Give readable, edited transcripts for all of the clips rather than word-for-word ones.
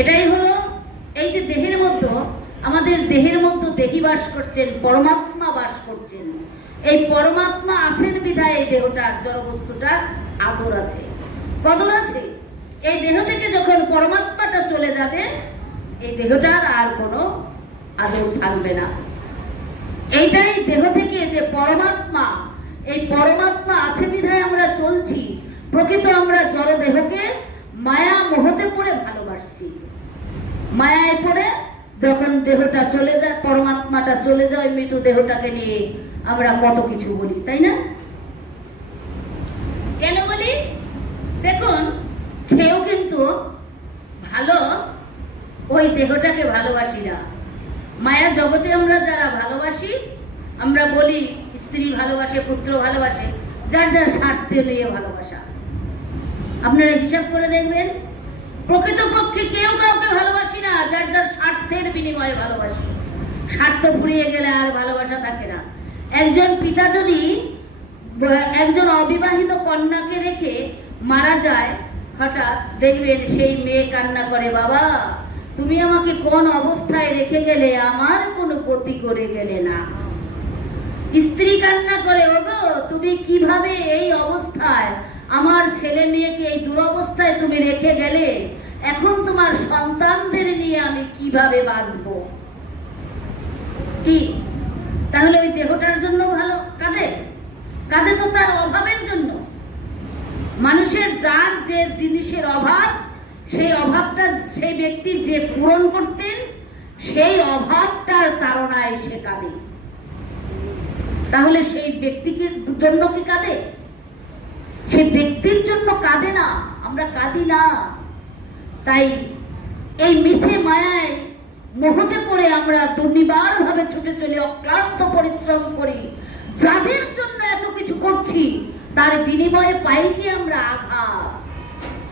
এটাই হলো এই যে দেহের মধ্যে, আমাদের দেহের মধ্যে দেহি বাস করছেন, পরমাত্মা বাস করছেন। এই পরমাত্মা আছেন বিধায় এই দেহটার, জড়বস্তুটার আদর আছে, কদর আছে। এই দেহ থেকে যখন পরমাত্মাটা চলে যাবে, এই দেহটার আর কোনো আদর থাকবে না। এইটাই দেহ থেকে যে পরমাত্মা, এই পরমাত্মা আছে বিধায় আমরা চলছি। প্রকৃত আমরা জড় দেহকে মায়া মোহতে পড়ে ভালোবাসছি। মায়ায় পড়ে যখন দেহটা চলে যায়, পরমাত্মাটা চলে যায়, মৃত দেহটাকে নিয়ে আমরা কত কিছু বলি, তাই না? কেন বলি? দেখুন, কেউ কিন্তু ভালো ওই দেহটাকে ভালোবাসি না। মায়া জগতে আমরা যারা ভালোবাসি, আমরা বলি স্ত্রী ভালোবাসে, পুত্র ভালোবাসে, যার যার স্বার্থে নিয়ে ভালোবাসা। আপনারা হিসাব করে দেখবেন, প্রকৃতপক্ষে কেউ কাউকে ভালোবাসি না, যার যার স্বার্থের বিনিময়ে ভালোবাসি। স্বার্থ ফুরিয়ে গেলে আর ভালোবাসা থাকে না। একজন পিতা যদি একজন অবিবাহিত কন্যাকে রেখে মারা যায়, হঠাৎ দেখবেন সেই মেয়ে কান্না করে, বাবা তুমি আমাকে কোন অবস্থায় রেখে গেলে, আমার কোনো ক্ষতি করে গেলে না। স্ত্রী কান্না করে, ওগো তুমি কিভাবে এই অবস্থায় আমার ছেলে মেয়েকে এই দুরবস্থায় তুমি রেখে গেলে, এখন তোমার সন্তানদের নিয়ে আমি কিভাবে বাঁচব? কি তাহলে ওই দেহটার জন্য ভালো কাঁদে? কাঁদে তো তার অভাবের জন্য। মানুষের যার যে জিনিসের অভাব, সেই অভাবটা সেই ব্যক্তি যে পূরণ করতেন, সেই অভাবটার তাড়নায় সে কাঁদে। তাহলে সেই ব্যক্তিকে জন্য কি কাঁদে? সেই ব্যক্তির জন্য কাঁদে না, আমরা কাঁদি না। তাই এই মিছে মায়ায় মোহতে পড়ে আমরা দুর্নিবার ভাবে ছুটে চলে অক্লান্ত পরিশ্রম করি। যাদের জন্য এত কিছু করছি, তার বিনিময়ে পাই কি আমরা? আঘাত,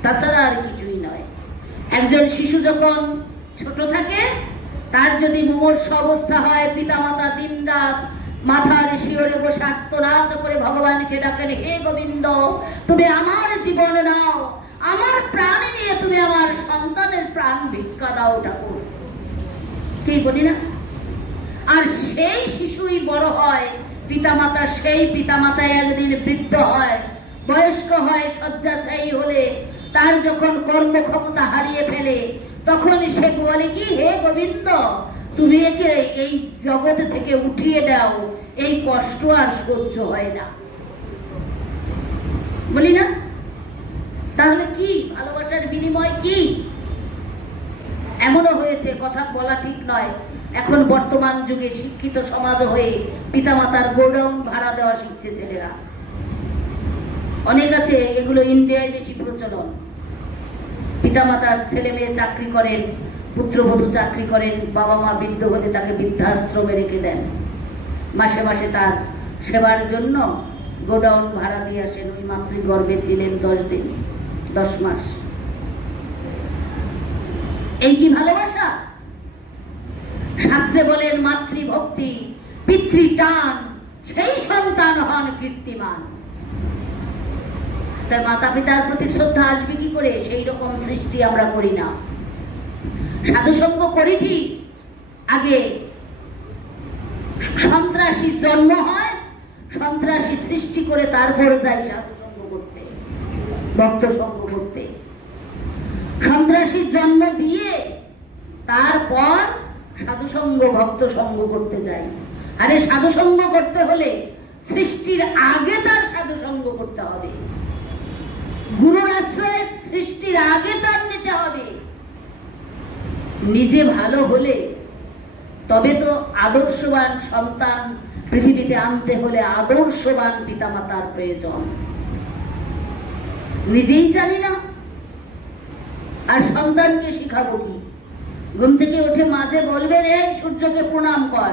তাছাড়া আর কিছুই নয়। একজন শিশু যখন ছোট থাকে, তার যদি মুমূর্ষ অবস্থা হয়, পিতামাতা দিনরাত মাথার শিওরে বসে আত্মনাদ করে ভগবানকে ডাকেন, হে গোবিন্দ তুমি আমার জীবন নাও, আমার প্রাণ নিয়ে তুমি আমার সন্তানের প্রাণ ভিক্ষা দাও ঠাকুর। কি বলি না? আর সেই শিশুই বড় হয়, পিতামাতা সেই পিতামাতায় একদিন বৃদ্ধ হয়, বয়স্ক হয়, শয্যাশায়ী হলে তার যখন কর্মক্ষমতা হারিয়ে ফেলে, তখন সে বলে কি, হে গোবিন্দ তুমি একে এই জগৎ থেকে উঠিয়ে দাও, এই কষ্ট আর সহ্য হয় না। বলি না? তাহলে কি ভালোবাসার বিনিময় কি? এমনও হয়েছে, কথা বলা ঠিক নয়, এখন বর্তমান যুগে শিক্ষিত সমাজ হয়ে পিতামাতার গোডাউন ভাড়া দেওয়া শিখছে ছেলেরা। অনেক আছে, এগুলো ইন্ডিয়ায় বেশি প্রচলন। পিতামাতার ছেলে মেয়ে চাকরি করেন, পুত্রবধূ চাকরি করেন, বাবা মা বৃদ্ধ হলে তাকে বৃদ্ধাশ্রমে রেখে দেন। মাসে মাসে তার সেবার জন্য গোডাউন ভাড়া দিয়ে আসেন। ওই মাতৃগর্ভে ছিলেন 10 দিন, 10 মাস। এই কি ভালোবাসা? শাস্ত্রে বলেন, মাতৃভক্তি পিতৃটান, সেই সন্তান হন কীর্তিমান। তাই মাতা পিতার প্রতি শ্রদ্ধা আসবে কি করে? সেই রকম সৃষ্টি আমরা করি না। সাধুসঙ্গ করি ঠিক, আগে সন্ত্রাসী জন্ম হয়, সন্ত্রাসী সৃষ্টি করে তারপর যাই সাধুসঙ্গ করতে, ভক্ত সঙ্গ করতে। সন্ত্রাসীর জন্ম দিয়ে তারপর সাধুসঙ্গ ভক্ত সঙ্গ করতে যাই। আরে সাধুসঙ্গ করতে হলে সৃষ্টির আগে তার সাধুসঙ্গ করতে হবে। গুরুর আশ্রয় সৃষ্টির আগে তার নিতে হবে। নিজে ভালো হলে তবে তো আদর্শবান সন্তান পৃথিবীতে আনতে হলে আদর্শবান পিতামাতার প্রয়োজন। নিজেই জানি না, আর সন্তানকে শিখাবো কি? ঘুম থেকে উঠে মাঝে বলবে, রে সূর্যকে প্রণাম কর।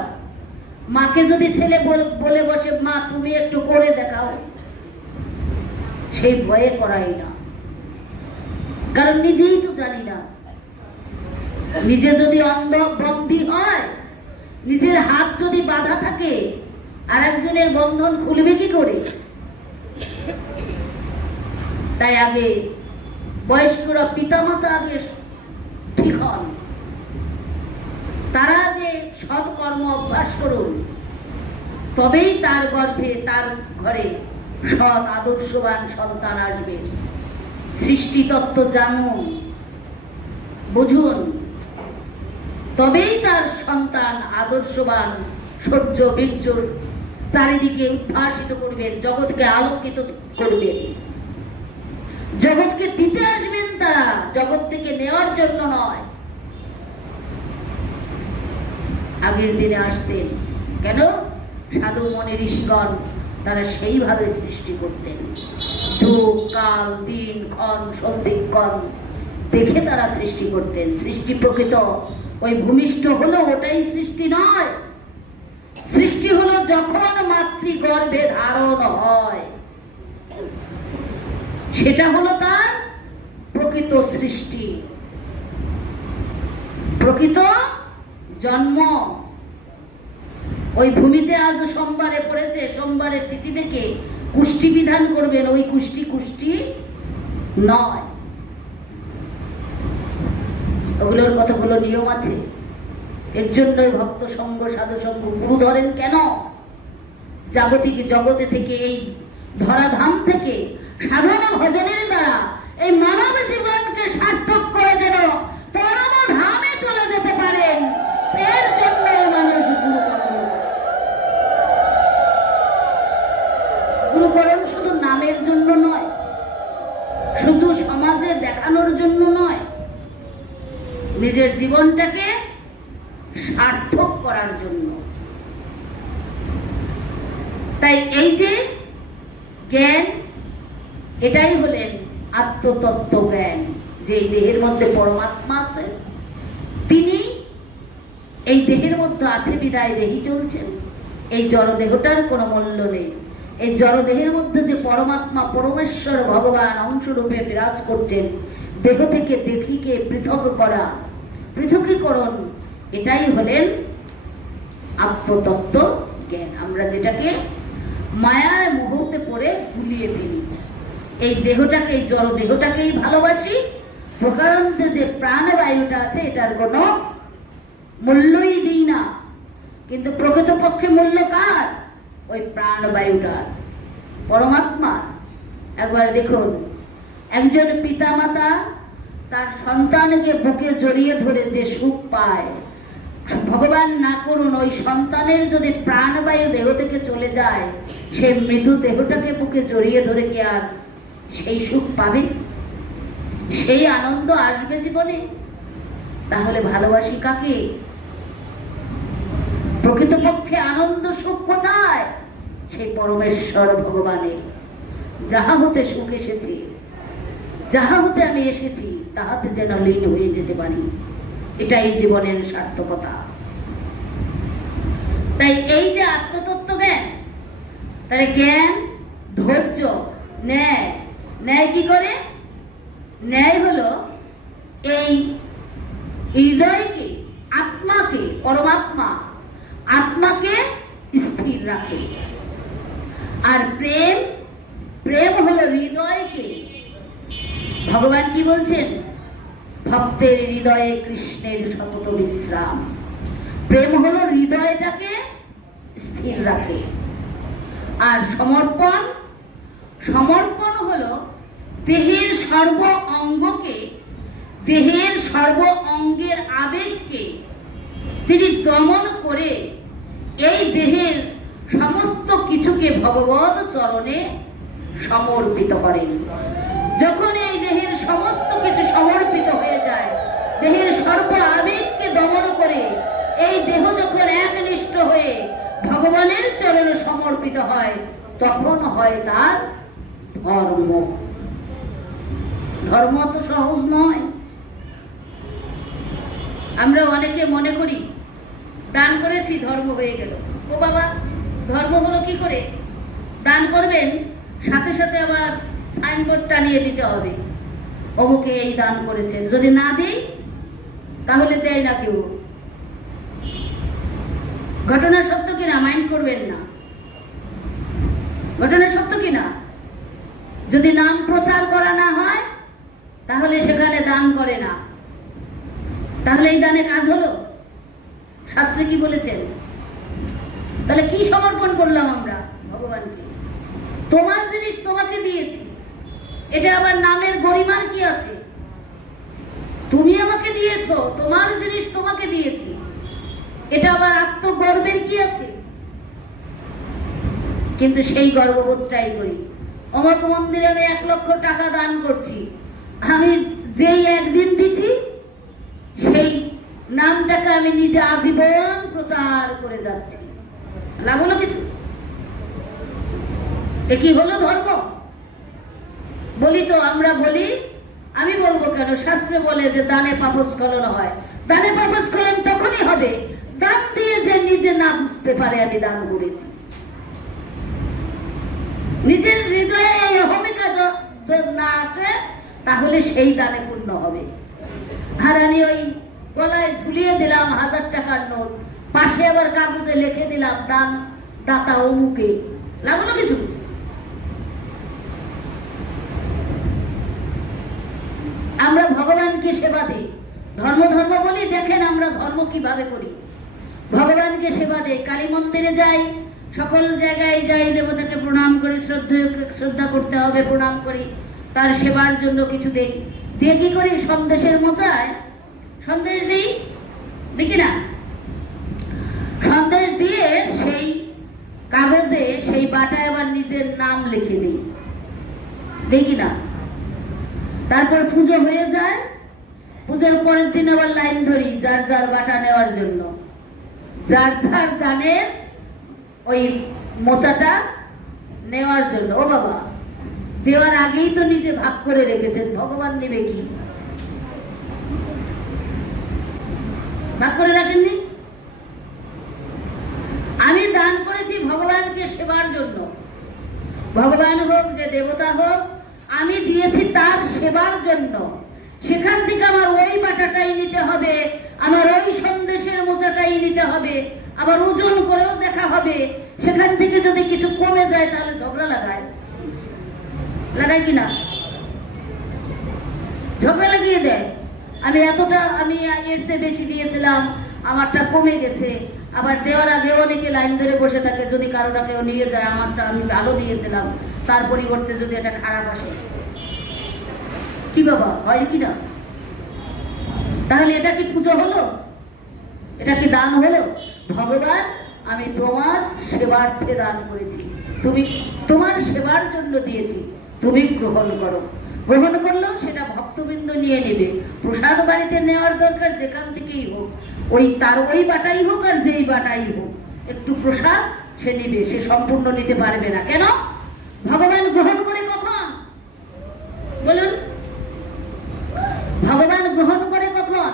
মাকে যদি ছেলে বলে বসে, মা তুমি একটু করে দেখাও, সেই ভয়ে করাই না, কারণ নিজেই তো জানি না। নিজে যদি অন্ধ বন্দী হয়, নিজের হাত যদি বাঁধা থাকে, আর একজনের বন্ধন খুলবে কি করে? তাই আগে বয়স্করা পিতামাতা আগে ঠিক হন, তারা যে সৎকর্ম অভ্যাস করুন, তবেই তার গর্ভে, তার ঘরে সৎ আদর্শবান সন্তান আসবে। সৃষ্টিতত্ত্ব জানুন, বুঝুন, তবেই তার সন্তান আদর্শবান, সূর্য বীর্য চারিদিকে উদ্ভাসিত করবেন, জগৎকে আলোকিত করবেন। জগৎকে দিতে আসবেন তারা, জগৎ থেকে নেওয়ার জন্য নয়। আগের দিনে আসতেন কেন? সাধু মনি ঋষিগণ তারা সেইভাবে সৃষ্টি করতেন। যুগ কাল দিন ক্ষণ সন্ধিক্ষণ দেখে তারা সৃষ্টি করতেন। সৃষ্টি প্রকৃত ওই ভূমিষ্ঠ হলো ওটাই সৃষ্টি নয়। সৃষ্টি হলো যখন মাতৃগর্ভে ধারণ হয়, সেটা হলো তার প্রকৃত সৃষ্টি, প্রকৃত জন্ম। ওই ভূমিতে আজ সোমবারে পড়েছে, সোমবারের তিথি থেকে কুষ্টি বিধান করবেন, ওই কুষ্টি কুষ্টি নয়। ওগুলোর কতগুলো নিয়ম আছে। এর জন্যই ভক্ত সঙ্গ সাধু সঙ্গ গুরু ধরেন কেন? জাগতিক জগতে থেকে, এই ধরাধাম থেকে সাধনা ভজনের দ্বারা এই মানব জীবনকে সার্থক করে যেন পরম ধামে চলে যেতে পারেন, এর জন্য মানুষ গুরুকরণ শুধু নামের জন্য নয়, শুধু সমাজে দেখানোর জন্য নয়, নিজের জীবনটাকে সার্থক করার জন্য। তাই এই যে জ্ঞান, এটাই হলেন আত্মতত্ত্ব জ্ঞান, যে এই দেহের মধ্যে পরমাত্মা আছে, তিনি এই দেহের মধ্যে আছে বিদায় দেহি চলছেন। এই জড়দেহটার কোনো মূল্য নেই। এই জড়দেহের মধ্যে যে পরমাত্মা পরমেশ্বর ভগবান অংশরূপে বিরাজ করছেন, দেহ থেকে দেহিকে পৃথক করা, পৃথকীকরণ, এটাই হলেন আত্মতত্ত্ব জ্ঞান। আমরা যেটাকে মায়ার মুহূর্তে পড়ে ভুলিয়ে ফেলি। এই দেহটাকে, এই জড় দেহটাকেই ভালোবাসি, প্রকারান্তে যে প্রাণবায়ুটা আছে এটার কোনো মূল্যই দিই না। কিন্তু প্রকৃতপক্ষে মূল্য কার? ওই প্রাণবায়ুটার, পরমাত্মার। একবার দেখুন, একজন পিতামাতা তার সন্তানকে বুকে জড়িয়ে ধরে যে সুখ পায়, ভগবান না করুন ওই সন্তানের যদি প্রাণবায়ু দেহ থেকে চলে যায়, সেই মৃদু দেহটাকে বুকে জড়িয়ে ধরে কি আর সেই সুখ পাবে? সেই আনন্দ আসবে জীবনে? তাহলে ভালোবাসি কাকে? প্রকৃতপক্ষে আনন্দ সুখ কোথায়? সেই পরমেশ্বর ভগবানের। যাহা হতে সুখ এসেছে, যাহা হতে আমি এসেছি, তাহাতে যেন লীন হয়ে যেতে পারি, এটাই জীবনের সার্থকতা। তাই এই যে আত্মতত্ত্ব জ্ঞান, তাহলে জ্ঞান, ধৈর্য, ন্যায়। ন্যায় কি করে? ন্যায় হলো এই হৃদয়কে, আত্মাকে, পরমাত্মা আত্মাকে স্থির রাখে। আর প্রেম, প্রেম হলো হৃদয়কে। ভগবান কি বলছেন? ভক্তের হৃদয়ে কৃষ্ণের সতত বিশ্রাম। প্রেম হলো হৃদয়টাকে স্থির রাখে। আর সমর্পণ, সমর্পণ হলো দেহের সর্ব অঙ্গকে, দেহের সর্ব অঙ্গের আবেগকে তিনি দমন করে এই দেহের সমস্ত কিছুকে ভগবত চরণে সমর্পিত করেন। যখন এই দেহের সমস্ত কিছু সমর্পিত হয়ে যায়, দেহের সর্ব আবেগকে দমন করে এই দেহ যখন একনিষ্ঠ হয়ে ভগবানের চরণে সমর্পিত হয়, তখন হয় তার ধর্ম। ধর্ম তো সহজ নয়। আমরা অনেকে মনে করি দান করেছি ধর্ম হয়ে গেল। ও বাবা, ধর্ম হলো কি করে? দান করবেন, সাথে সাথে আবার সাইনবোর্ড টানিয়ে দিতে হবে, অমুকে এই দান করেছেন। যদি না দিই তাহলে দেয় না কেউ। ঘটনা সত্য কিনা? মাইন্ড করবেন না। ঘটনা সত্য কিনা? যদি নাম প্রচার করা না হয় তাহলে সেখানে দান করে না। তাহলে এই দানে কাজ হলো? শাস্ত্রে কি বলেছেন? তাহলে কি সমর্পণ করলাম আমরা ভগবানকে? তোমার জিনিস তোমাকে দিয়েছি, এটা আবার নামের গরিমার কি আছে? তুমি আমাকে দিয়েছো, তোমার জিনিস তোমাকে দিয়েছি, এটা আবার আত্মগর্বের কি আছে? কিন্তু সেই গর্ববোধটাই করি। অমক মন্দিরে আমি 1 লক্ষ টাকা দান করছি, আমি যেই একদিন দিচ্ছি সেই নামটাকে আমি নিজে আজীবন প্রচার করে যাচ্ছি, লাভ হলো কিছু? এ কি হলো ধর্ম? বলি তো, আমরা বলি, আমি বলবো কেন, শাস্ত্রে বলে যে দানে পাপস্খলন হয়। দানে পাপস্খলন তখনই হবে দান দিয়ে যে নিজে না বুঝতে পারে আমি দান করেছি। নিজের হৃদয়ে এই অহমিকা যদি না আসে তাহলে সেই দানে পূর্ণ হবে। আর আমি ওই গলায় ঝুলিয়ে দিলাম 1000 টাকার নোট, পাশে আবার কাগজে লিখে দিলাম দান দাতা অমুকে, লাভ হলো কিছু? আমরা ভগবানকে সেবা দিই, ধর্ম ধর্ম বলি, দেখেন আমরা ধর্ম কিভাবে করি। ভগবানকে সেবা দেই, কালী মন্দিরে যাই, সকল জায়গায় যাই, দেবতাকে প্রণাম করি, শ্রদ্ধা করতে হবে, প্রণাম করি, তার সেবার জন্য কিছু দেই। দিয়ে কি করি? সন্দেশের মোচায় সন্দেশ দিই, দেখি না? সন্দেশ দিয়ে সেই কাগজে সেই বাটায় আবার নিজের নাম লিখে দিই, দেখি না? তারপর পুজো হয়ে যায়, পুজোর পরের দিন আবার লাইন ধরি যার যার বাটা নেওয়ার জন্য, যার যার দানের ওই মোচাটা নেওয়ার জন্য। ও বাবা, দেওয়ার আগেই তো নিজে ভাগ করে রেখেছেন, ভগবান নেবে কি? ভাগ করে রাখেননি? আমি দান করেছি ভগবানকে সেবার জন্য, ভগবান হোক যে দেবতা হোক, আমি দিয়েছি তার সেবার জন্য। সেখান থেকে আমার ওই বাটাটাই নিতে হবে, আমার ওই সন্দেশের মোচাটাই নিতে হবে, আবার ওজন করেও দেখা হবে। সেখান থেকে যদি কিছু কমে যায় তাহলে ঝগড়া লাগায় কিনা? ঝগড়া লাগিয়ে দেয়, আমি এতটা, আমি এর চেয়ে বেশি দিয়েছিলাম, আমারটা কমে গেছে। আবার দেওয়ার আগে অনেকে লাইন ধরে বসে থাকে, যদি কারোটা কেউ নিয়ে যায়, আমারটা আমি ভালো দিয়েছিলাম, তার পরিবর্তে যদি এটা খারাপ আসে, কি বাবা, হয় কি না? তাহলে এটা কি পুজো হলো? এটা কি দান হলো? ভগবান, আমি তোমার সেবার্থে দান করেছি, তুমি তোমার সেবার জন্য দিয়েছি, তুমি গ্রহণ করো। গ্রহণ করলেও সেটা ভক্তবৃন্দ নিয়ে নেবে। প্রসাদ বাড়িতে নেওয়ার দরকার যেখান থেকেই হোক, ওই তার ওই বাটাই হোক আর যেই বাটাই হোক, একটু প্রসাদ সে নেবে, সে সম্পূর্ণ নিতে পারবে না। কেন? ভগবান গ্রহণ করে কখন বলুন? ভগবান গ্রহণ করে কখন?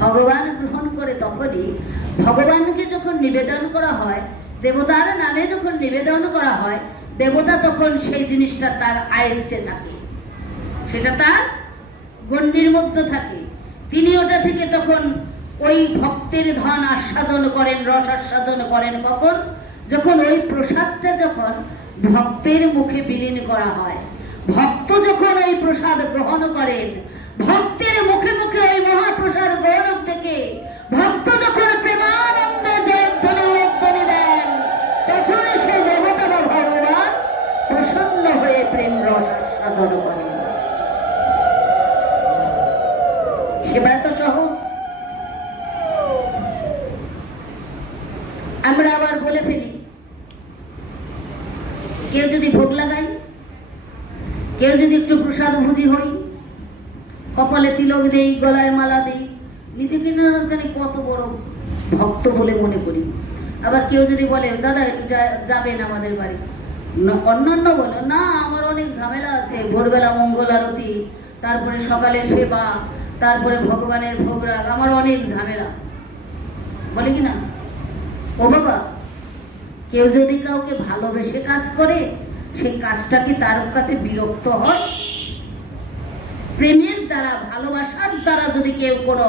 ভগবান গ্রহণ করে তখনই, ভগবানকে যখন নিবেদন করা হয়, দেবতার নামে যখন নিবেদন করা হয়, দেবতা তখন সেই জিনিসটা তার আয়ত্তে থাকে, সেটা তার গণ্ডির মধ্যে থাকে। তিনি ওটা থেকে তখন ওই ভক্তের ধন আস্বাদন করেন, রস আস্বাদন করেন। কখন? যখন ওই প্রসাদটা যখন ভক্তের মুখে বিলীন করা হয়, ভক্ত যখন ওই প্রসাদ গ্রহণ করেন, ভক্তের মুখে মুখে ওই মহাপ্রসাদ গৌরব থেকে ভক্ত যখন প্রেমানন্দে জয়ধ্বনি দেন, তখন সে দেবতা বা ভগবান প্রসন্ন হয়ে প্রেম রস আস্বাদন করেন। সেবা তো সহজ। আমরা আবার বলে ফেলি, কেউ যদি ভোগ লাগাই, কেউ যদি একটু প্রসাদ ভুজি হই, কপালে তিলক দেই, গলায় মালা দেই, নিজেকে না জানি কত বড় ভক্ত বলে মনে করি। আবার কেউ যদি বলে দাদা একটু যাবেন আমাদের বাড়ি, অন্যান্য বলে না আমার অনেক ঝামেলা আছে, ভোরবেলা মঙ্গল আরতি, তারপরে সকালে সেবা, তারপরে ভগবানের ভোগ রাগ, আমার অনেক ঝামেলা, বলে কি না? ও বাবা, কেউ যদি কাউকে ভালোবেসে কাজ করে, সেই কাজটা কি তার কাছে বিরক্ত হয়? প্রেমের দ্বারা, ভালোবাসার দ্বারা যদি কেউ কোনো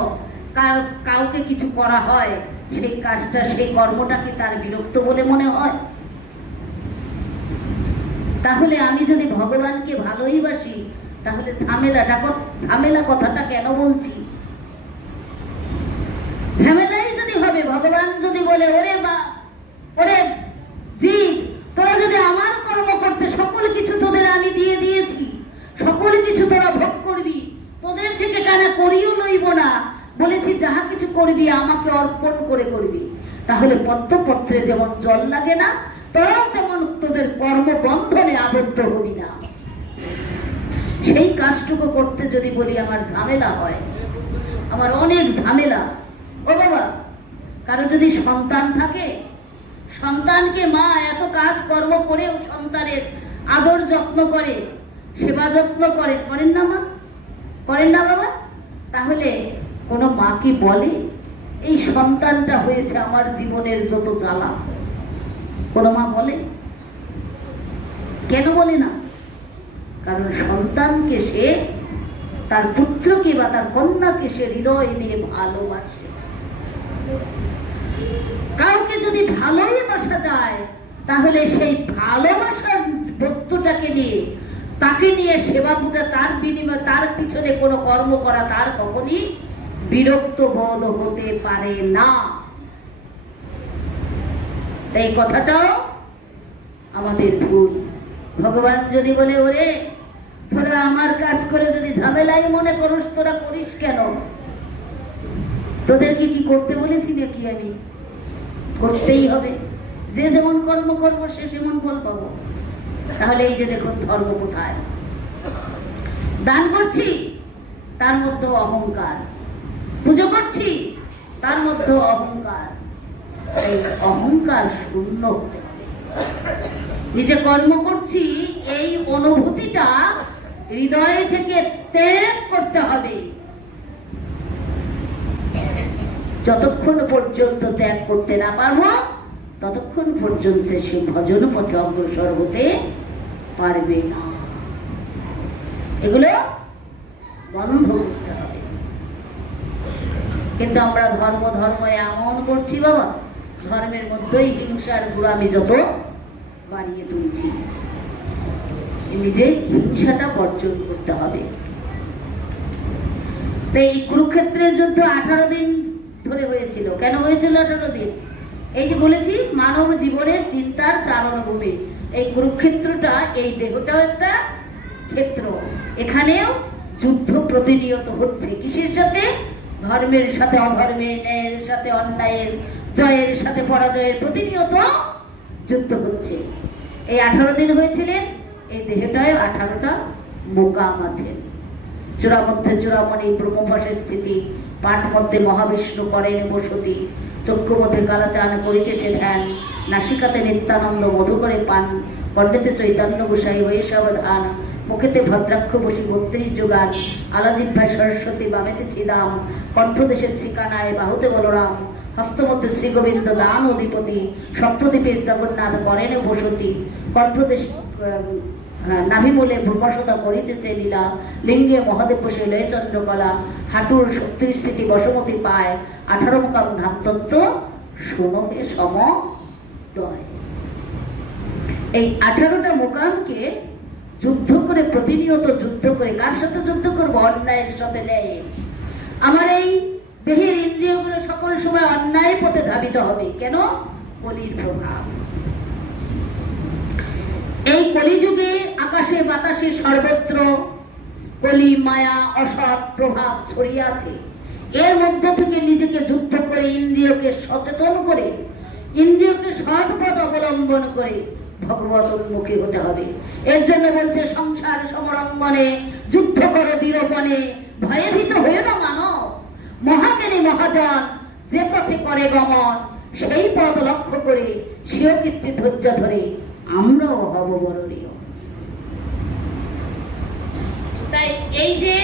কাউকে কিছু করা হয়, সেই কাজটা, সেই কর্মটা কি তার বিরক্ত বলে মনে হয়? তাহলে আমি যদি ভগবানকে ভালোই বাসি, তাহলে ঝামেলা কথাটা কেন বলছি? যদি বলে, ওরে জীব, তোরা যদি আমার কর্ম করতে, সকল কিছু তোদের আমি দিয়ে দিয়েছি, সকল কিছু তোরা ভোগ করবি, তোদের থেকে কানা করিও লইব না, বলেছি যাহা কিছু করবি আমাকে অর্পণ করে করবি, তাহলে পদ্মপত্রে যেমন জল লাগে না, তোরাও তেমন তোদের কর্মবন্ধনে আবদ্ধ হবি না। সেই কাজটুকু করতে যদি বলি আমার ঝামেলা হয়, আমার অনেক ঝামেলা। ও বাবা, কারো যদি সন্তান থাকে, সন্তানকে মা এত কাজ কর্ম করেও সন্তানের আদর যত্ন করে, সেবা যত্ন করেন না মা? করেন না বাবা? তাহলে কোনো মা কি বলে এই সন্তানটা হয়েছে আমার জীবনের যত জ্বালা? কোনো মা বলে? কেন বলে না? কারণ সন্তানকে সে, তার পুত্রকে বা তার কন্যাকে সে হৃদয় দিয়ে ভালোবাসে। কাউকে যদি ভালোই বাসা যায়, তাহলে সেই ভালোবাসার বস্তুটাকে নিয়ে, তাকে নিয়ে সেবা পূজা, তার বিনিময়ে তার পিছনে কোনো কর্ম করা তার কখনই বিরক্ত বোধ হতে পারে না। এই কথাটাও আমাদের ভুল। ভগবান যদি বলে, ওরে তোরা আমার কাজ করে যদি ঝামেলাই মনে করিস, তোরা করিস কেন? তোদেরকে কি করতে বলেছি নাকি? আমি করতেই হবে, যে যেমন কর্ম করবো সে সেমন ফল পাবো। তাহলে এই যে দেখুন ধর্ম কোথায়। দান করছি, তার মধ্যে অহংকার। পুজো করছি, তার মধ্যে অহংকার। এই অহংকার শূন্য হতে হবে। নিজে কর্ম করছি এই অনুভূতিটা হৃদয় থেকে ত্যাগ করতে হবে। যতক্ষণ পর্যন্ত ত্যাগ করতে না পারবো, ততক্ষণ পর্যন্ত সে ভজন পথে অগ্রসর হতে পারবে না। এগুলো বন্ধ করতে হবে। কিন্তু আমরা ধর্ম এমন করছি বাবা, ধর্মের মধ্যেই হিংসার গুড়ামি যত বাড়িয়ে তুলছি। নিজে হিংসাটা বর্জন করতে হবে। তাই এই কুরুক্ষেত্রের যুদ্ধ 18 দিন ধরে হয়েছিল। কেন হয়েছিল 18 দিন? এই যে বলেছি, মানব জীবনের চিন্তার চারণভূমি। এই কুরুক্ষেত্রটা, এই দেহটাও একটা ক্ষেত্র। এখানেও যুদ্ধ প্রতিনিয়ত হচ্ছে। কিসের সাথে? ধর্মের সাথে অধর্মের, ন্যায়ের সাথে অন্যায়ের, জয়ের সাথে পরাজয়ের প্রতিনিয়ত যুদ্ধ হচ্ছে। এই 18 দিন হয়েছিলেন। এই দেহটায় 18টা মোকাম আছে। চূড়ামধ্যে চূড়ামণি ব্রহ্মপাশের স্থিতি, পাঠ মধ্যে মহাবিষ্ণু করেন বসতি, চক্ষু মধ্যে কালাচান করিতেছে ধ্যান, নাসিকাতে নিত্যানন্দ মধু করে পান, কণ্ঠেতে চৈতন্য গোসাই হয়ে সাবধান, মুখেতে ভদ্রাক্ষ বসি 32 যোগান, আলাজিহ্বায় সরস্বতী, বামেতে ছিদাম, কণ্ঠদেশে শ্রীকানায়, বাহুতে বলরাম, হস্তমধ্যে শ্রীগোবিন্দ দান অধিপতি, সপ্তদ্বীপের জগন্নাথ করেন বসতি, কণ্ঠদেশ নাভিমূলে ব্রহ্মসদা করিতেছে লীলা, লিঙ্গে মহাদেব বসে লয়ে চন্দ্রকলা, হাঁটুর শক্তির স্থিতি বসমতি পায়, 18 মোকাম ধামতত্ত্ব শোনবে সমদয়। এই 18টা মোকামকে যুদ্ধ করে, প্রতিনিয়ত যুদ্ধ করে, কার সাথে যুদ্ধ করবো? অন্যায়ের সাথে ন্যায়। আমার এই দেহের ইন্দ্রিয়গুলো সকল সময় অন্যায় পথে ধাবিত হবে। কেন? কলির প্রভাব। এই কলিযুগে আকাশে বাতাসে সর্বত্র কলি, মায়া, অসৎ প্রভাব ছড়িয়ে আছে। এর মধ্যে থেকে নিজেকে যুদ্ধ করে, ইন্দ্রিয়কে সচেতন করে, ইন্দ্রিয়কে সৎ পথ অবলম্বন করে ভগবত উন্মুখী হতে হবে। এর জন্য বলছে, সংসার সমরঙ্গনে যুদ্ধ করো দৃঢ়পণে, ভয়ে ভীত হয়ে না মানব, মহাজ্ঞানী মহাজন যে পথে করে গমন, সেই পথ লক্ষ্য করে স্বীয় কীর্তি ধৈর্য ধরে আমরাও হব বরণীয়। তাই এই যে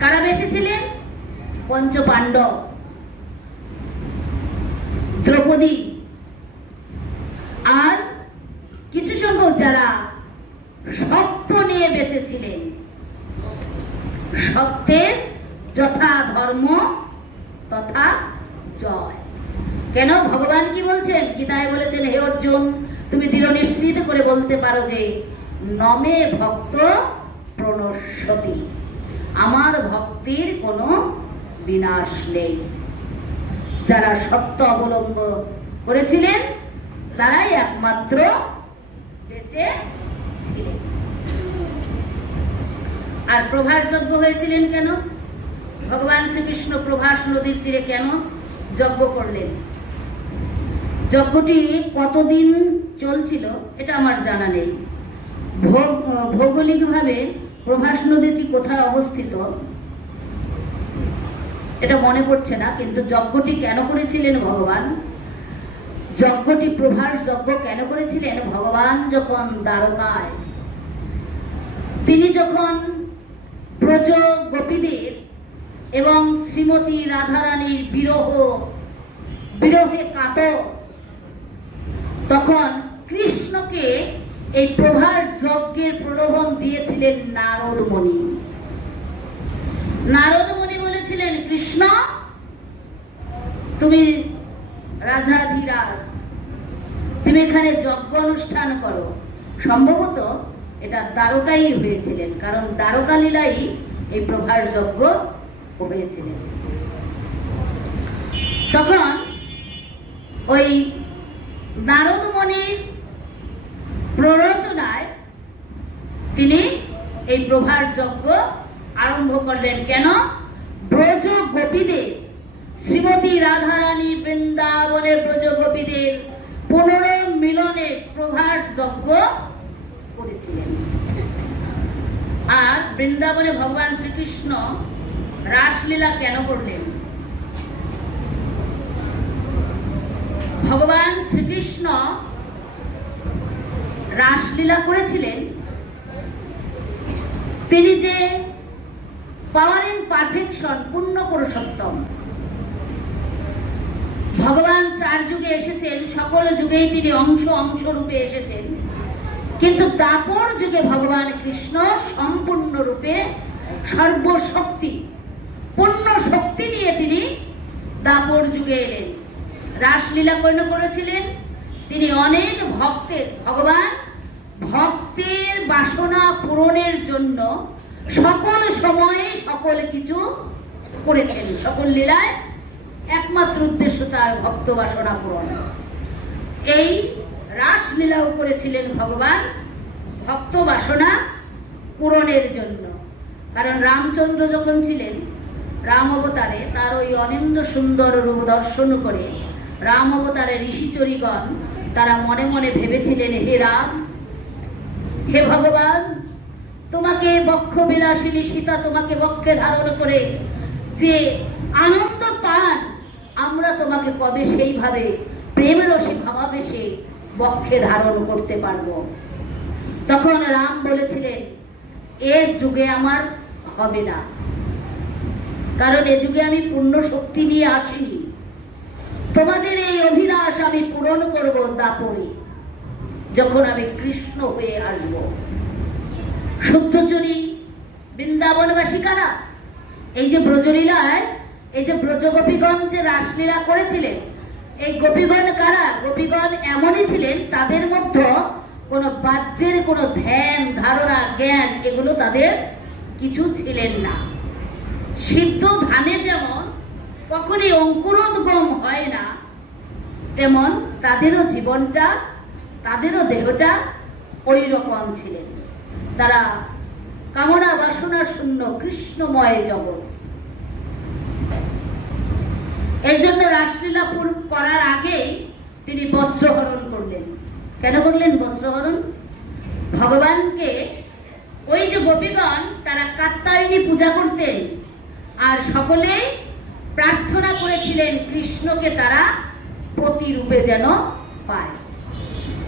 কারা বেসেছিলেন? পঞ্চপাণ্ডব, দ্রৌপদী, আর কিছু সংখ্যক যারা সত্য নিয়ে বেঁচেছিলেন। সত্যের যথা ধর্ম তথা জয়। কেন? ভগবান কি বলছেন? গীতায় বলেছেন, হে অর্জুন, তুমি দৃঢ় নিশ্চিত করে বলতে পারো যে নমে ভক্ত প্রণশ্যতি, আমার ভক্তির কোনো বিনাশ নেই। যারা সত্য অবলম্বন করেছিলেন তারাই একমাত্র বেঁচে ছিলেন। আর প্রভাস যজ্ঞ হয়েছিলেন কেন? ভগবান শ্রীকৃষ্ণ প্রভাস নদীর তীরে কেন যজ্ঞ করলেন? যজ্ঞটি কতদিন চলছিল এটা আমার জানা নেই। ভৌগোলিকভাবে প্রভাস নদীটি কোথায় অবস্থিত এটা মনে পড়ছে না, কিন্তু যজ্ঞটি কেন করেছিলেন ভগবান? যজ্ঞটি প্রভাস যজ্ঞ কেন করেছিলেন? ভগবান যখন দ্বারকায়, তিনি যখন ব্রজ গোপীদের এবং শ্রীমতী রাধারানীর বিরহে কাতর, তখন কৃষ্ণকে এই প্রভাস যজ্ঞের প্রলোভন দিয়েছিলেন নারদ মুনি। নারদ মুনি বলেছিলেন, কৃষ্ণ তুমি রাজাধিরাজ, তুমি এখানে যজ্ঞ অনুষ্ঠান করো। সম্ভবত এটা দ্বারকাই হয়েছিলেন, কারণ দ্বারকা লীলাই এই প্রভাস যজ্ঞ হয়েছিলেন। তখন ওই নারদ মুনির প্ররোচনায় তিনি এই প্রভাস যজ্ঞ আরম্ভ করলেন। কেন? ব্রজ গোপীদের, শ্রীমতী রাধারানী বৃন্দাবনে ব্রজ গোপীদের পুনর্মিলনে প্রভাস যজ্ঞ করেছিলেন। আর বৃন্দাবনে ভগবান শ্রীকৃষ্ণ রাসলীলা কেন করলেন? ভগবান শ্রীকৃষ্ণ রাসলীলা করেছিলেন, তিনি যে পাওয়ার ইন পারফেকশন, পূর্ণ পুরুষোত্তম, ভগবান 4 যুগে এসেছেন, সকল যুগেই তিনি অংশ রূপে এসেছেন, কিন্তু দাপর যুগে ভগবান কৃষ্ণ সম্পূর্ণ রূপে সর্বশক্তি, পূর্ণ শক্তি নিয়ে তিনি দাপর যুগে এলেন। রাসলীলা করেছিলেন তিনি অনেক ভগবান ভক্তের বাসনা পূরণের জন্য সকল সময়ে সকল কিছু করেছেন। সকল লীলায় একমাত্র উদ্দেশ্য তার ভক্ত বাসনা পূরণ। এই রাসলীলাও করেছিলেন ভগবান ভক্ত বাসনা পূরণের জন্য। কারণ রামচন্দ্র যখন ছিলেন রাম অবতারে, তার ওই অনিন্দ সুন্দর রূপ দর্শন করে রাম অবতারে ঋষিচরীগণ তারা মনে মনে ভেবেছিলেন, হে রাম, হে ভগবান, তোমাকে বক্ষ বিলাসিনী সীতা তোমাকে বক্ষে ধারণ করে যে আনন্দ পান, আমরা তোমাকে কবে সেইভাবে প্রেম রসে ভাবাবেশে বক্ষে ধারণ করতে পারবো? তখন রাম বলেছিলেন, এর যুগে আমার হবে না, কারণ এ যুগে আমি পূর্ণ শক্তি নিয়ে আসিনি। তোমাদের এই অভিলাষ আমি পূরণ করব দাপরে, যখন আমি কৃষ্ণ হয়ে আসব। শুদ্ধচরী বৃন্দাবনবাসী কারা? এই যে ব্রজলীলায়, এই যে ব্রজ গোপীগণ যে রাসলীলা করেছিলেন, এই গোপীগণ কারা? গোপীগণ এমনই ছিলেন, তাদের মধ্যে কোনো বাহ্যের কোনো ধ্যান ধারণা জ্ঞান এগুলো তাদের কিছু ছিলেন না। সিদ্ধ ধানে যেমন কখনই অঙ্কুরোদ্গম হয় না, তেমন তাদেরও জীবনটা, তাদেরও দেহটা ওই রকম ছিলেন। তারা কামনা বাসনা শূন্য কৃষ্ণময় জগৎ। এর জন্য রাসলীলা করার আগেই তিনি বস্ত্রহরণ করলেন। কেন করলেন বস্ত্রহরণ? ভগবানকে ওই যে গোপীগণ তারা কাত্যায়নী পূজা করতেন, আর সকলেই প্রার্থনা করেছিলেন কৃষ্ণকে তারা পতি রূপে যেন পায়।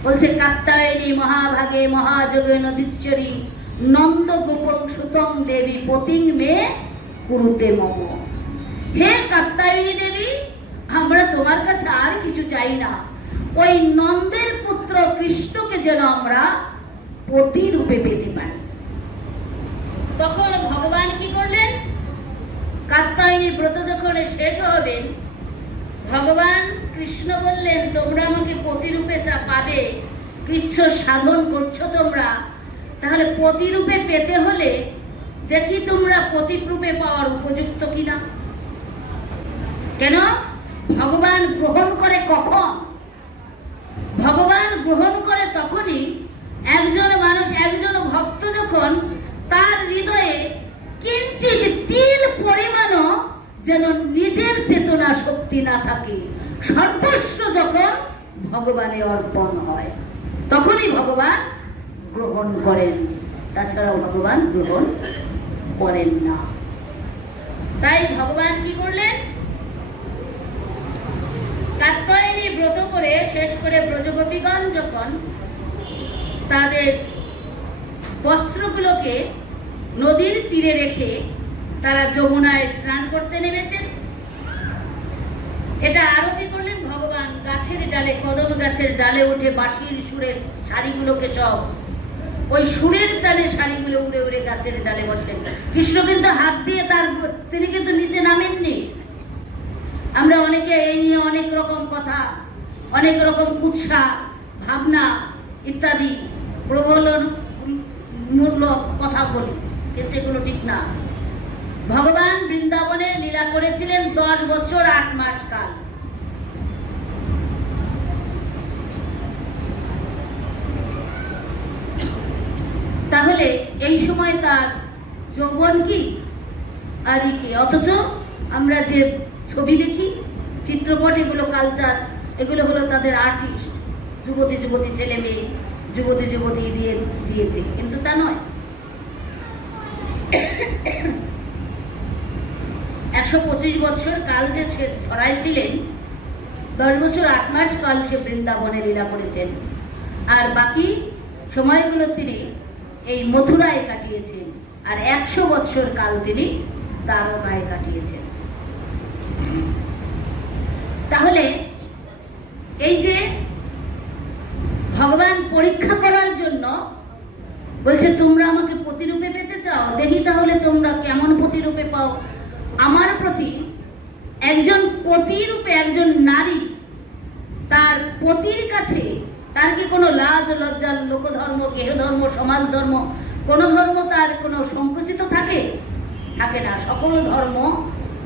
বলছে, কাত্যায়নী মহাভাগে মহাযোগে নদীশ্বরী নন্দ গোপং সুতং দেবী পতিং মে কুরুতে মম। হে কাত্যায়নী দেবী, আমরা তোমার কাছে আর কিছু চাই না, ওই নন্দের পুত্র কৃষ্ণকে যেন আমরা পতি রূপে পেতে পারি। তখন ভগবান কি করলেন? কাত্যায়নী ব্রত যখন শেষ হবেন, ভগবান কৃষ্ণ বললেন, তোমরা আমাকে পতিরূপে পাবে, কৃচ্ছ সাধন করছো তোমরা, তাহলে পতিরূপে পেতে হলে দেখি তোমরা পতিরূপে পাওয়ার উপযুক্ত কিনা। কেন? ভগবান গ্রহণ করে কখন? ভগবান গ্রহণ করে তখনই একজন মানুষ, একজন ভক্ত যখন তার হৃদয়ে কিঞ্চিত তিল পরিমাণও যেন নিজের চেতনা শক্তি না থাকে, সর্বস্ব যখন ভগবানে অর্পণ হয় তখনই ভগবান গ্রহণ করেন, তাছাড়াও ভগবান গ্রহণ করেন না। তাই ভগবান কি করলেন? কাত্যায়নী ব্রত করে শেষ করে ব্রজগোপীগণ যখন তাদের বস্ত্রগুলোকে নদীর তীরে রেখে তারা যমুনায় স্নান করতে নেমেছেন, এটা আরো কি করলেন? ভগবান গাছের ডালে, কদম গাছের ডালে উঠে বাঁশির সুরের শাড়িগুলোকে সব ওই সুরের তালে শাড়িগুলো উড়ে উড়ে গাছের ডালে বসলেন। কৃষ্ণ কিন্তু হাত দিয়ে তিনি কিন্তু নিচে নামেননি। আমরা অনেকে এই নিয়ে অনেক রকম কথা, অনেক রকম কুৎসা ভাবনা ইত্যাদি প্রবলন মূলক কথা বলি, কিন্তু এগুলো ঠিক না। ভগবান বৃন্দাবনে লীলা করেছিলেন 10 বছর 8 মাস কাল। তাহলে এই সময় তার যৌবন কি আর কি? অথচ আমরা যে ছবি দেখি, চিত্রপট, এগুলো কালচার, এগুলো হলো তাদের আর্টিস্ট, যুবতী যুবতী ছেলে মেয়ে, যুবতী যুবতী দিয়েছে, কিন্তু তা নয়। 125 বছর কাল যে ধরাই ছিলেন, 10 বছর 8 মাস কাল সে বৃন্দাবনে লীলা করেছেন, আর বাকি সময়গুলো তিনি এই মথুরায় কাটিয়েছেন, আর 100 বছর কাল তিনি দ্বারকায় কাটিয়েছেন। তাহলে এই যে ভগবান পরীক্ষা করার জন্য বলছে, তোমরা আমাকে প্রতিরূপে পেতে চাও, দেখি তাহলে তোমরা কেমন প্রতিরূপে পাও। আমার প্রতি একজন প্রতিরূপে, একজন নারী তার পতির কাছে তার কি কোনো লাজ লজ্জা, লোকধর্ম, গেহধর্ম, সমাজ ধর্ম, কোন ধর্ম তার কোনো সংকুচিত থাকে? থাকে না। সকল ধর্ম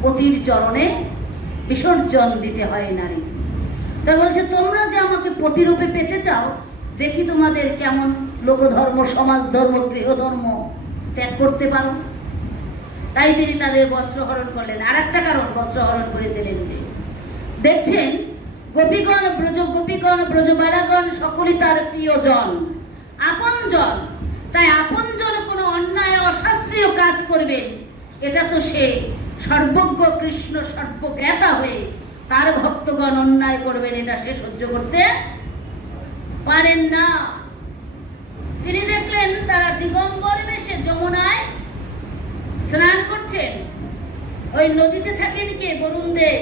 পতির চরণে বিসর্জন দিতে হয় নারী। তা বলছে, তোমরা যে আমাকে প্রতিরূপে পেতে চাও, দেখি তোমাদের কেমন লোকধর্ম, সমাজ ধর্ম, গৃহধর্ম ত্যাগ করতে পারো। তাই তিনি তাদের বস্ত্রহরণ করলেন। আর একটা কারণ বস্ত্রহরণ করেছিলেন যে, দেখছেন গোপীগণ, ব্রজবালাগণ সকলেই তার প্রিয়জন, আপনজন। তাই আপনজন কোনো অন্যায় অশাস্ত্রীয় কাজ করবেন, এটা তো সে সর্বজ্ঞ কৃষ্ণ সর্বজ্ঞাতা হয়ে তার ভক্তগণ অন্যায় করবেন, এটা সে সহ্য করতে পারেন না। তিনি দেখলেন তারা দিগম্বর বেশে যমুনায় স্নান করছেন। ওই নদীতে থাকেন কে? বরুণ দেব।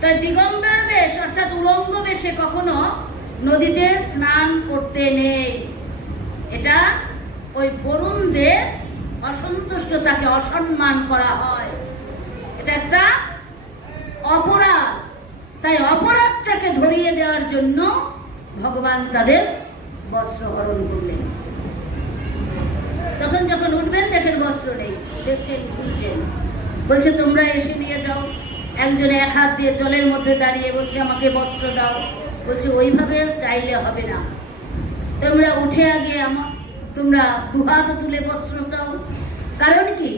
তাই দিগম্বর বেশ অর্থাৎ উলঙ্গ বেশে কখনো নদীতে স্নান করতে নেই। এটা ওই বরুণ দেব অসন্তুষ্ট, তাকে অসম্মান করা হয়, এটা একটা অপরাধ। তাই অপরাধটাকে ধরিয়ে দেওয়ার জন্য ভগবান তাদের বস্ত্রহরণ করলেন। তখন যখন উঠবেন দেখেন বস্ত্র নেই, দেখছেন খুলছেন, বলছে তোমরা এসে নিয়ে যাও। একজনে এক হাত দিয়ে জলের মধ্যে দাঁড়িয়ে বলছে আমাকে বস্ত্র দাও। বলছে ওইভাবে চাইলে হবে না, তোমরা উঠে আগে তোমরা দুহাত তুলে বস্ত্র চাও। কারণ কি?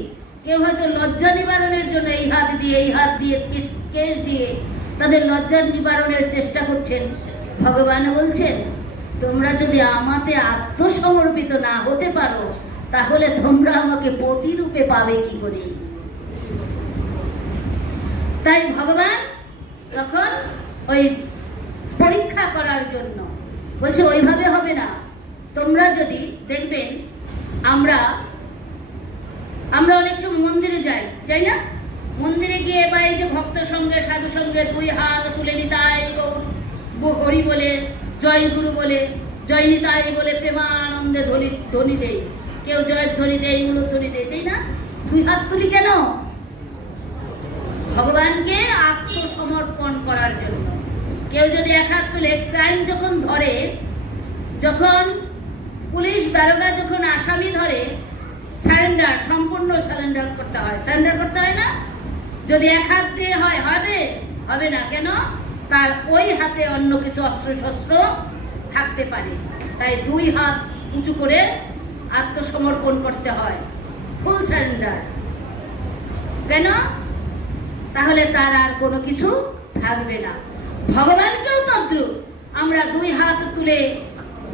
কেউ হয়তো লজ্জা নিবারণের জন্য এই হাত দিয়ে কেশ দিয়ে তাদের লজ্জা নিবারণের চেষ্টা করছেন। ভগবান বলছেন, তোমরা যদি আমাতে আত্মসমর্পিত না হতে পারো, তাহলে তোমরা আমাকে প্রতিরূপে পাবে কি করে? তাই ভগবান তখন ওই পরীক্ষা করার জন্য বলছে ওইভাবে হবে না। তোমরা যদি দেখবেন, আমরা অনেক সময় মন্দিরে যাই না? মন্দিরে গিয়ে বা এই যে ভক্ত সঙ্গে সাধু সঙ্গে 2 হাত তুলে নিতাই হরি বলে, জয় গুরু বলে, জয় নিতাই বলে প্রেমানন্দে ধ্বনি দেই। কেউ জয় ধ্বনি দেয়, উলুধ্বনি দেয়, তাই না? 2 হাত তুলি কেন? ভগবানকে আত্মসমর্পণ করার জন্য। কেউ যদি 1 হাত তুলে, ক্রাইম যখন ধরে, যখন পুলিশ দারোগা যখন আসামি ধরে, সম্পূর্ণ সারেন্ডার করতে হয়। সারেন্ডার করতে হয় না? যদি 1 হাত দিয়ে হবে হবে না। কেন? তার ওই হাতে অন্য কিছু অস্ত্রশস্ত্র থাকতে পারে। তাই দুই হাত উঁচু করে আত্মসমর্পণ করতে হয়, ফুল সারেন্ডার। কেন? তাহলে তার আর কোনো কিছু থাকবে না। ভগবানকেও তদ্রূপ আমরা দুই হাত তুলে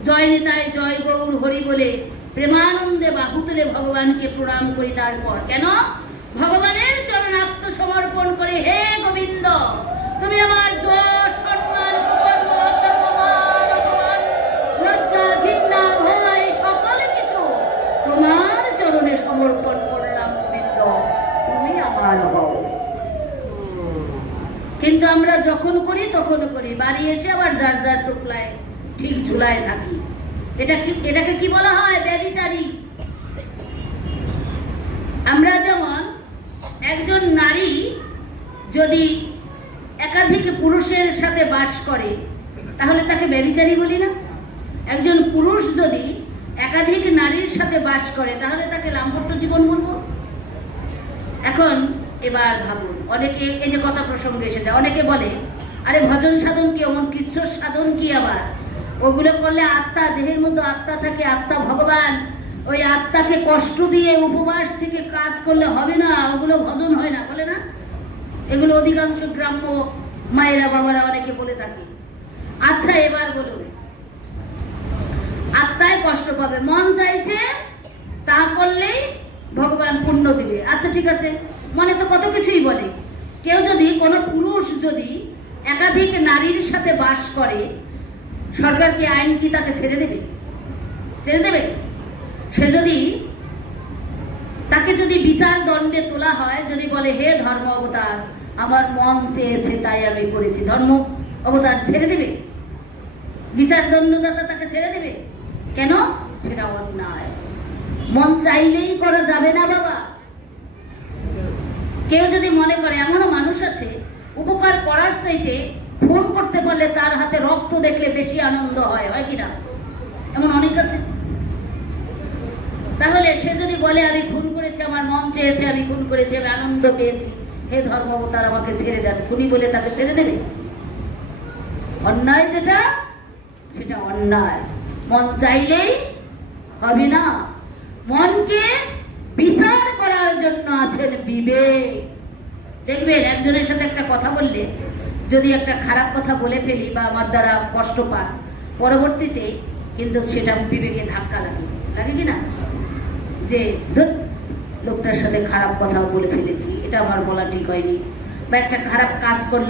জয় নিতাই জয় গৌর হরি বলে প্রেমানন্দে বাহু তুলে ভগবানকে প্রণাম করি। তারপর কেন? ভগবানের চরণ আত্মসমর্পণ করে, হে গোবিন্দ, তুমি আমার যশ সম্মান গর্ব অপমান লজ্জা ঘৃণা ভয় সকল কিছু তোমার চরণে সমর্পণ করলাম গোবিন্দ, তুমি আমার হও। কিন্তু আমরা যখন করি তখন করি, বাড়ি এসে আবার যার যার টুকলায় ঠিক ঝুলায় থাকি। এটাকে কি বলা হয়? ব্যভিচারী। আমরা যেমন একজন নারী যদি একাধিক পুরুষের সাথে বাস করে তাহলে তাকে ব্যভিচারী বলি না? একজন পুরুষ যদি একাধিক নারীর সাথে বাস করে তাহলে তাকে লাম্পট্য জীবন বলবো? এখন এবার ভাবুন, অনেকে এই যে কথা প্রসঙ্গে এসে যায়, অনেকে বলে আরে ভজন সাধন কি, অমন কৃচ্ছ সাধন কি, আবার ওগুলো করলে আত্মা, দেহের মধ্যে আত্মা থাকে, আত্মা ভগবান, ওই আত্মাকে কষ্ট দিয়ে উপবাস থেকে কাজ করলে হবে না, ওগুলো ভজন হয় না, বলে না? এগুলো অধিকাংশ গ্রাম্য মায়েরা বাবারা অনেকে বলে থাকে। আচ্ছা এবার বলুন, আত্মায় কষ্ট পাবে, মন চাইছে তা করলেই ভগবান পুণ্য দিবে। আচ্ছা ঠিক আছে, মনে তো কত কিছুই বলে। কেউ যদি, কোনো পুরুষ যদি একাধিক নারীর সাথে বাস করে, সরকার কি আইন কি তাকে ছেড়ে দেবে? ছেড়ে দেবে? সে যদি, তাকে যদি বিচার দণ্ডে তোলা হয়, যদি বলে হে ধর্ম অবতার, আমার মন চেয়েছে তাই আমি করেছি, ধর্ম অবতার ছেড়ে দেবে? বিচার দণ্ডদাতা তাকে ছেড়ে দেবে? কেন? সেটা অন্যায়। মন চাইলেই করা যাবে না বাবা। কেউ যদি মনে করে, এমনও মানুষ আছে উপকার করার চাইতে ফোন করতে পারলে তার হাতে রক্ত দেখলে বেশি আনন্দ হয়, হয় কিনা? এমন অনেক আছে। তাহলে সে যদি বলে আমি খুন করেছি, আমার মন চেয়েছে আমি খুন করেছি, আমি আনন্দ পেয়েছি, হে ধর্ম অবতার আমাকে ছেড়ে দেন, খুনি বলে তাকে ছেড়ে দেবে? অন্যায় যেটা, সেটা অন্যায়। মন চাইলেই হবে না। মনকে বিচার করার জন্য আছেন বিবেক। দেখবেন একজনের সাথে একটা কথা বললে, যদি একটা খারাপ কথা বলে ফেলি বা আমার দ্বারা কষ্ট পান, পরবর্তীতে কিন্তু সেটা বিবেকে ধাক্কা লাগে, লাগে কিনা? যে লোকটার সাথে খারাপ কথা বলে ফেলেছি, এটা আমার বলা ঠিক হয়নি, বা একটা খারাপ কাজ করলে